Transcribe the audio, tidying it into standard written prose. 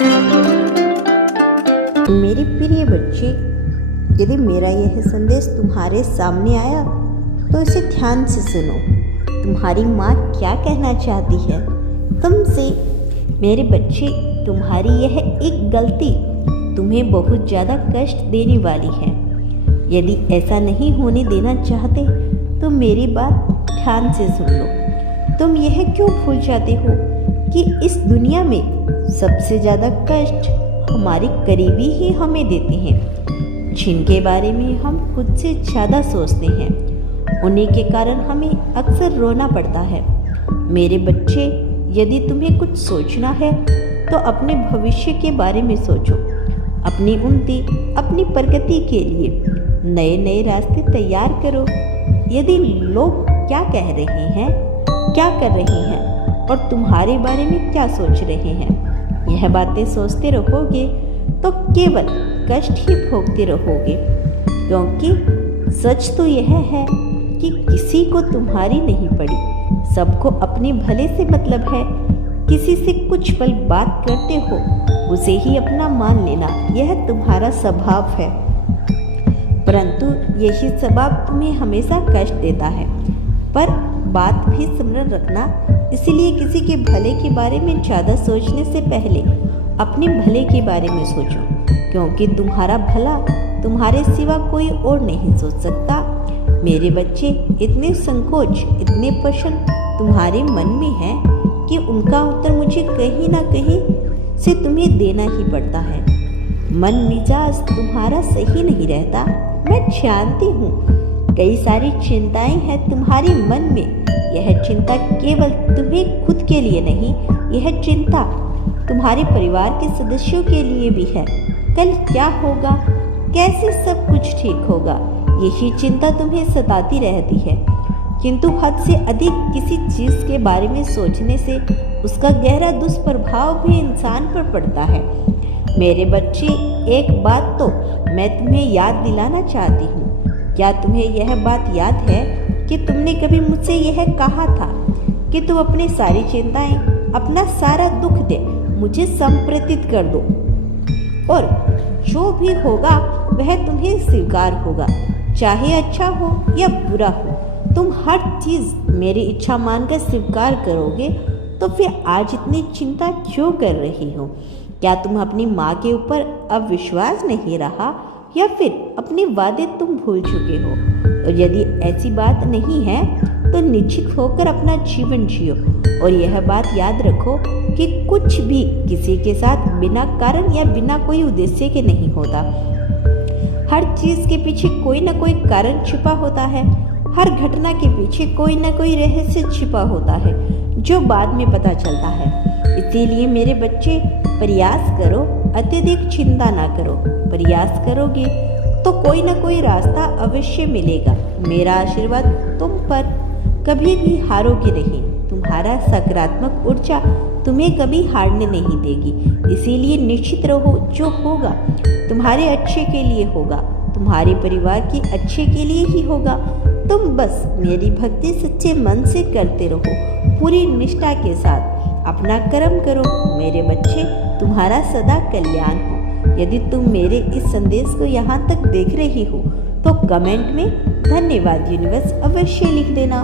मेरे प्रिय बच्चे, यदि मेरा यह संदेश तुम्हारे सामने आया तो इसे ध्यान से सुनो। तुम्हारी माँ क्या कहना चाहती है तुमसे? मेरे बच्चे, तुम्हारी यह एक गलती तुम्हें बहुत ज़्यादा कष्ट देने वाली है। यदि ऐसा नहीं होने देना चाहते तो मेरी बात ध्यान से सुन लो। तुम यह क्यों भूल जाते हो कि इस दुनिया में सबसे ज़्यादा कष्ट हमारे करीबी ही हमें देते हैं, जिनके बारे में हम खुद से ज़्यादा सोचते हैं। उन्हीं के कारण हमें अक्सर रोना पड़ता है। मेरे बच्चे, यदि तुम्हें कुछ सोचना है तो अपने भविष्य के बारे में सोचो। अपनी उन्नति, अपनी प्रगति के लिए नए नए रास्ते तैयार करो। यदि लोग क्या कह रहे हैं, क्या कर रहे हैं और तुम्हारे बारे में क्या सोच रहे हैं, यह बातें सोचते रहोगे तो केवल कष्ट ही भोगते रहोगे। क्योंकि सच तो यह है कि किसी को तुम्हारी नहीं पड़ी। सबको अपने भले से मतलब है। किसी से कुछ पल बात करते हो, उसे ही अपना मान लेना, यह तुम्हारा स्वभाव है। परंतु यही स्वभाव तुम्हें हमेशा कष्ट देता है। पर बात भी स्मरण रखना, इसलिए किसी के भले के बारे में ज़्यादा सोचने से पहले अपने भले के बारे में सोचो, क्योंकि तुम्हारा भला तुम्हारे सिवा कोई और नहीं सोच सकता। मेरे बच्चे, इतने संकोच, इतने प्रश्न तुम्हारे मन में हैं कि उनका उत्तर मुझे कहीं ना कहीं से तुम्हें देना ही पड़ता है। मन मिजाज तुम्हारा सही नहीं रहता, मैं जानती हूँ। कई सारी चिंताएं हैं तुम्हारे मन में। यह चिंता केवल तुम्हें खुद के लिए नहीं, यह चिंता तुम्हारे परिवार के सदस्यों के लिए भी है। कल क्या होगा, कैसे सब कुछ ठीक होगा, यही चिंता तुम्हें सताती रहती है। किंतु हद से अधिक किसी चीज़ के बारे में सोचने से उसका गहरा दुष्प्रभाव भी इंसान पर पड़ता है। मेरे बच्चे, एक बात तो मैं तुम्हें याद दिलाना चाहती हूँ। क्या तुम्हें यह बात याद है कि तुमने कभी मुझसे यह कहा था कि तुम अपनी सारी चिंताएं, अपना सारा दुख दे मुझे समर्पित कर दो, और जो भी होगा वह तुम्हें स्वीकार होगा, चाहे अच्छा हो या बुरा हो। तुम हर चीज़ मेरी इच्छा मानकर स्वीकार करोगे, तो फिर आज इतनी चिंता क्यों कर रही हो? क्या तुम अपनी माँ के ऊपर अब विश्वास नहीं रहा, या फिर अपने वादे तुम भूल चुके हो? और यदि ऐसी बात नहीं है तो निश्चित होकर अपना जीवन जियो, और यह बात याद रखो कि कुछ भी किसी के साथ बिना कारण या बिना कोई उद्देश्य के नहीं होता। हर चीज़ के पीछे कोई ना कोई कारण छिपा होता है। हर घटना के पीछे कोई ना कोई रहस्य छिपा होता है, जो बाद में पता चलता है। इसीलिए मेरे बच्चे, प्रयास करो, अत्यधिक चिंता ना करो। प्रयास करोगे तो कोई ना कोई रास्ता अवश्य मिलेगा। मेरा आशीर्वाद तुम पर कभी भी हारोगे नहीं। तुम्हारा सकारात्मक ऊर्जा तुम्हें कभी हारने नहीं देगी। इसीलिए निश्चित रहो, जो होगा तुम्हारे अच्छे के लिए होगा, तुम्हारे परिवार के अच्छे के लिए ही होगा। तुम बस मेरी भक्ति सच्चे मन से करते रहो, पूरी निष्ठा के साथ अपना कर्म करो। मेरे बच्चे, तुम्हारा सदा कल्याण हो। यदि तुम मेरे इस संदेश को यहाँ तक देख रही हो तो कमेंट में धन्यवाद यूनिवर्स अवश्य लिख देना।